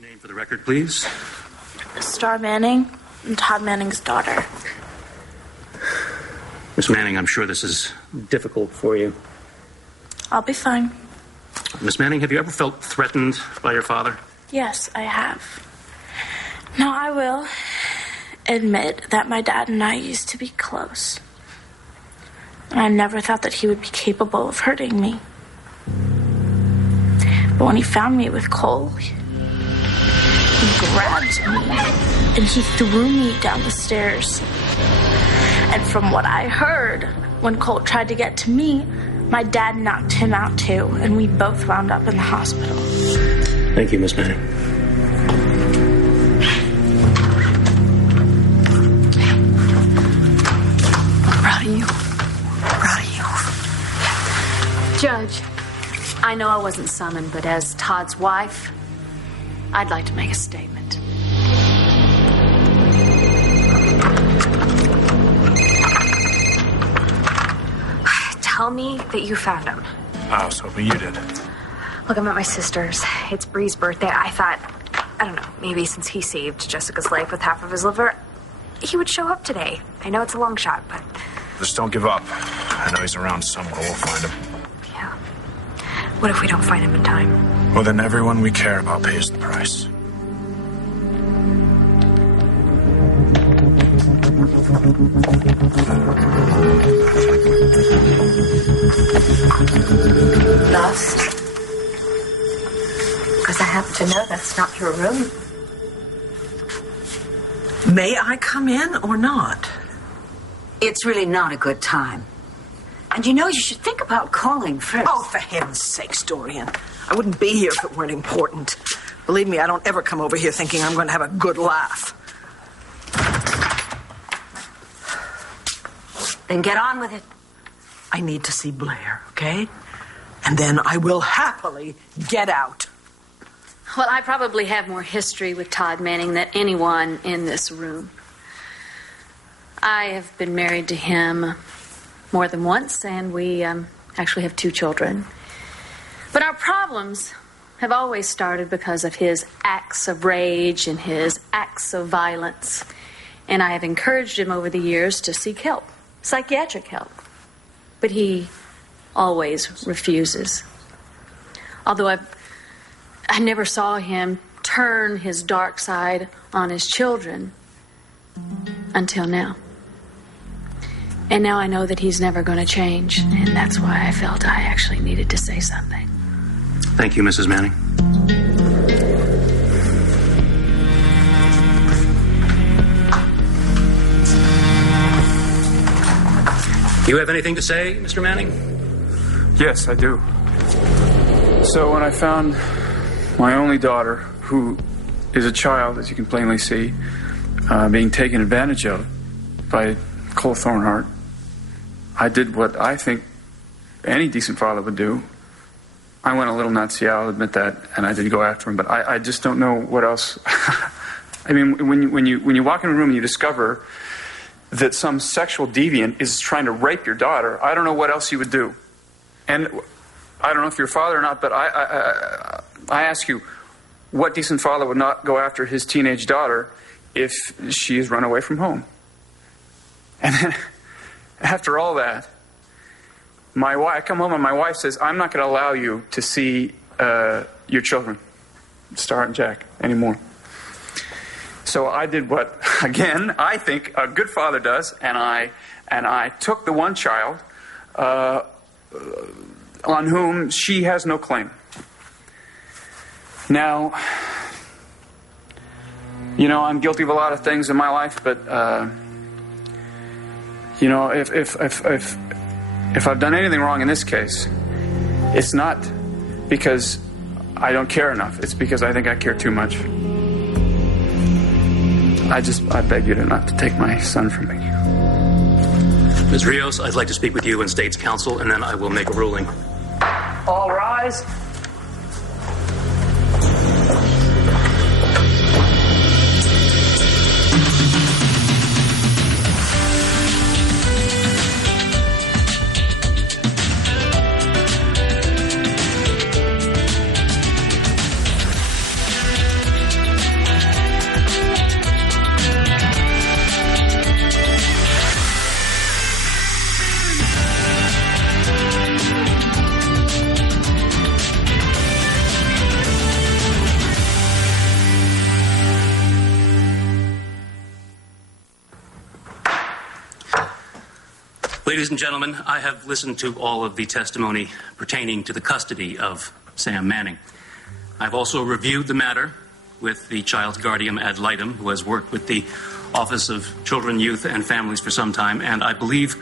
your name for the record, please? Starr Manning, and Todd Manning's daughter. Miss Manning, I'm sure this is difficult for you. I'll be fine. Miss Manning, have you ever felt threatened by your father? Yes, I have. Now, I will admit that my dad and I used to be close. I never thought that he would be capable of hurting me. But when he found me with Cole, he grabbed me and he threw me down the stairs. And from what I heard, when Cole tried to get to me, my dad knocked him out too, and we both wound up in the hospital. Thank you, Miss Manning. Proud of you. Proud of you. Judge, I know I wasn't summoned, but as Todd's wife, I'd like to make a statement. Tell me that you found him. I was hoping you did. Look, I'm at my sister's. It's Bree's birthday. I thought, I don't know, maybe since he saved Jessica's life with half of his liver, he would show up today. I know it's a long shot, but... Just don't give up. I know he's around somewhere. We'll find him. Yeah. What if we don't find him in time? Well, then everyone we care about pays the price. Lost? Because I happen to know that's not your room. May I come in or not? It's really not a good time. And you know, you should think about calling first. Oh, for heaven's sakes, Dorian. I wouldn't be here if it weren't important. Believe me, I don't ever come over here thinking I'm going to have a good laugh. Then get on with it. I need to see Blair, okay? And then I will happily get out. Well, I probably have more history with Todd Manning than anyone in this room. I have been married to him more than once, and we actually have 2 children. But our problems have always started because of his acts of rage and his acts of violence. And I have encouraged him over the years to seek help, psychiatric help. But he always refuses. Although I never saw him turn his dark side on his children until now. And now I know that he's never going to change, and that's why I felt I actually needed to say something. Thank you, Mrs. Manning. Do you have anything to say, Mr. Manning? Yes, I do. So when I found my only daughter, who is a child, as you can plainly see, being taken advantage of by Cole Thornhart, I did what I think any decent father would do. I went a little nutsy, I'll admit that, and I did go after him, but I just don't know what else. I mean, when you walk in a room and you discover that some sexual deviant is trying to rape your daughter, I don't know what else you would do. And I don't know if you're a father or not, but I ask you, what decent father would not go after his teenage daughter if she is run away from home? And then, after all that, I come home and my wife says, I'm not going to allow you to see your children, Starr and Jack, anymore. So I did what, again, I think a good father does, and I took the one child on whom she has no claim. Now, you know, I'm guilty of a lot of things in my life, but you know, if I've done anything wrong in this case, it's not because I don't care enough. It's because I think I care too much. I beg you not to take my son from me. Ms. Rios, I'd like to speak with you in State's Counsel, and then I will make a ruling. All rise. Ladies and gentlemen, I have listened to all of the testimony pertaining to the custody of Sam Manning. I've also reviewed the matter with the child's guardian ad litem, who has worked with the Office of Children, Youth, and Families for some time, and I believe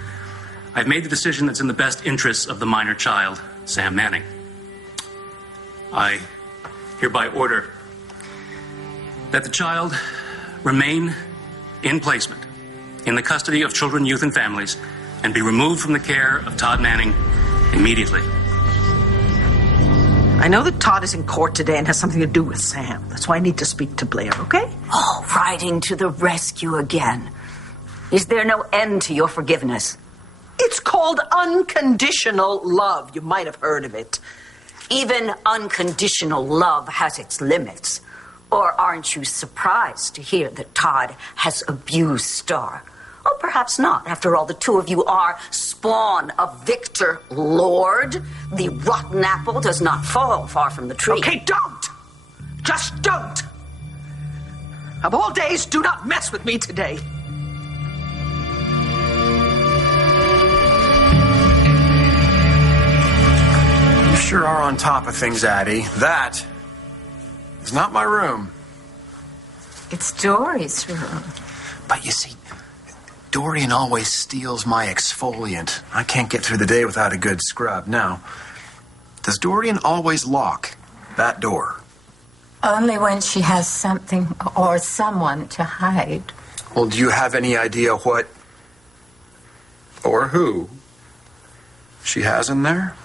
I've made the decision that's in the best interests of the minor child, Sam Manning. I hereby order that the child remain in placement in the custody of Children, Youth, and Families and be removed from the care of Todd Manning immediately. I know that Todd is in court today and has something to do with Sam. That's why I need to speak to Blair, okay? Oh, riding to the rescue again. Is there no end to your forgiveness? It's called unconditional love. You might have heard of it. Even unconditional love has its limits. Or aren't you surprised to hear that Todd has abused Starr? Or perhaps not. After all, the two of you are spawn of Victor, Lord. The rotten apple does not fall far from the tree. Okay, don't! Just don't! Of all days, do not mess with me today. You sure are on top of things, Addie. That is not my room. It's Dory's room. But you see, Dorian always steals my exfoliant. I can't get through the day without a good scrub. Now, does Dorian always lock that door? Only when she has something or someone to hide. Well, do you have any idea what or who she has in there?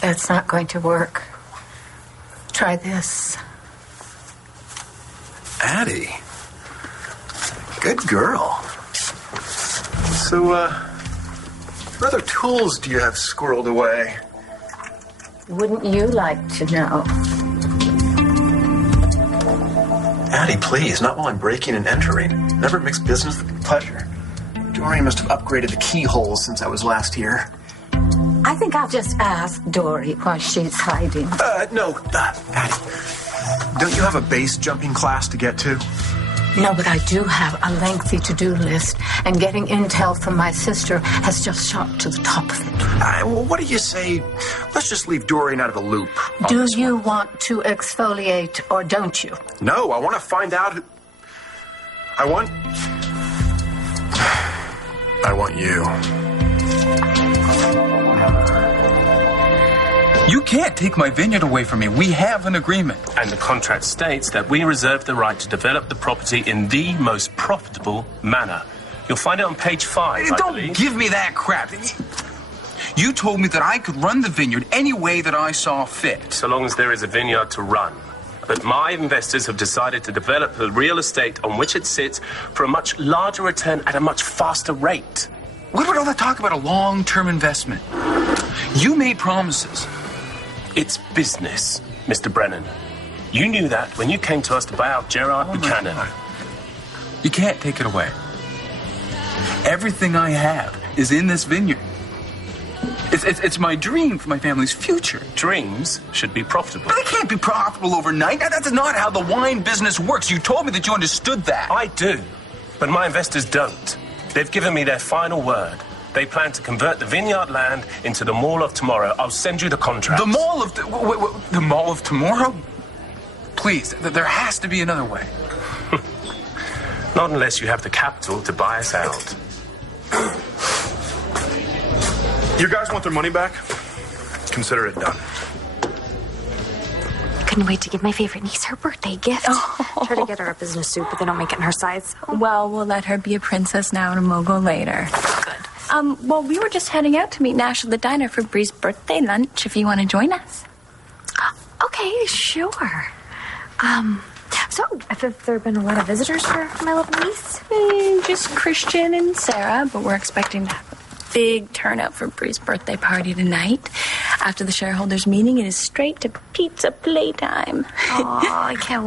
That's not going to work. Try this. Addie. Good girl. So, what other tools do you have squirreled away? Wouldn't you like to know? Addie, please, not while I'm breaking and entering. Never mix business with pleasure. Dorian must have upgraded the keyholes since I was last here. I think I'll just ask Dory while she's hiding. No, Addie. Don't you have a base jumping class to get to? No, but I do have a lengthy to-do list, and getting intel from my sister has just shot to the top of it. Well, what do you say? Let's just leave Dorian out of the loop. Do you want to exfoliate or don't you? No, I want to find out who... I want you. You can't take my vineyard away from me. We have an agreement. And the contract states that we reserve the right to develop the property in the most profitable manner. You'll find it on page 5, I Don't believe. give me that crap. You told me that I could run the vineyard any way that I saw fit. So long as there is a vineyard to run. But my investors have decided to develop the real estate on which it sits for a much larger return at a much faster rate. What about all that talk about a long-term investment? You made promises. It's business, Mr. Brennan. You knew that when you came to us to buy out Gerard Buchanan. You can't take it away. Everything I have is in this vineyard. It's my dream for my family's future. Dreams should be profitable. But they can't be profitable overnight. That's not how the wine business works. You told me that you understood that. I do, but my investors don't. They've given me their final word. They plan to convert the vineyard land into the Mall of Tomorrow. I'll send you the contract. The Mall of... the Mall of Tomorrow? Please, there has to be another way. Not unless you have the capital to buy us out. You guys want their money back? Consider it done. Couldn't wait to give my favorite niece her birthday gift. Try to get her a business suit, but they don't make it in her size. So. Well, we'll let her be a princess now and a mogul later. Good. Well, we were just heading out to meet Nash at the diner for Bree's birthday lunch, if you want to join us. Okay, sure. So, have there been a lot of visitors for my little niece? Just Christian and Sarah, but we're expecting to have a big turnout for Bree's birthday party tonight. After the shareholders' meeting, it is straight to pizza playtime. Aw, I can't